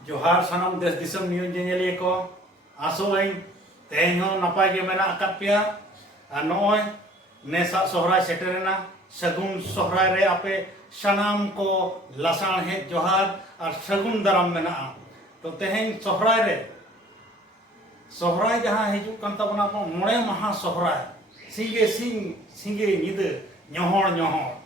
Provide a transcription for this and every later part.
जोहार सानाम देश दिसम न्यूज जेनेलिया को आसोई तेहन हो नपाय के मेना अकाद पेया और नॉय नेसा सोहराय सेटेरेना सगुन सोहराय रे आपे सनाम को लसाण हे जोहार और सगुन दाराम मेना तो तेहन सोहराय रे सोहराय जहां हिजु कान ताबना को मोळे महा सोहराय सिंगे सिंगे निद ñohor ñohor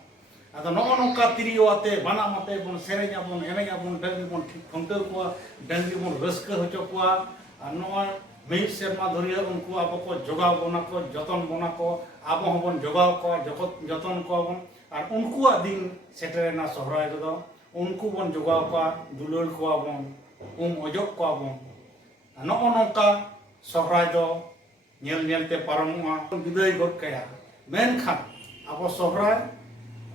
ado no nongka tirio ate bana mate bon serenya bon enenya bon dangi bon thonter ko dangi bon raska hocho ko no meid serma dhoriya unku abo ko jogaw bona ko joton bona ko abo hobon jogaw ko joton ko bon ar unku din seterena sohray do unku bon jogaw ko dulol ko bon ojok ko bon no nongka sohray do nyel nyelte paromwa biday got kaya menkhan abo sohray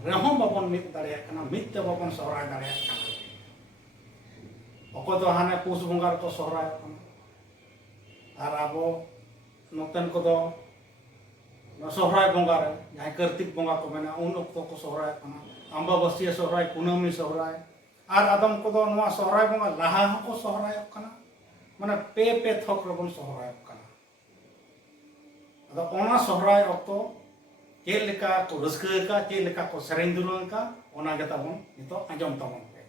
rehom babon mit dareyak kana mit te babon sohray dareyak kana oko do hane pus bungar to sohray kana ar abo noten ko do sohray bungar jahay kartik bunga ko mena un okto ko sohray kana amba basiya sohray kunami sohray ar adam ko do noa sohray bunga laha ko sohray kana mane pe thok robon sohray kana ado ona sohray okto चेलेका को Ruska का चेलेका को सेरेन दुरुन का ओना गेता बन नितो आंजम तमन पे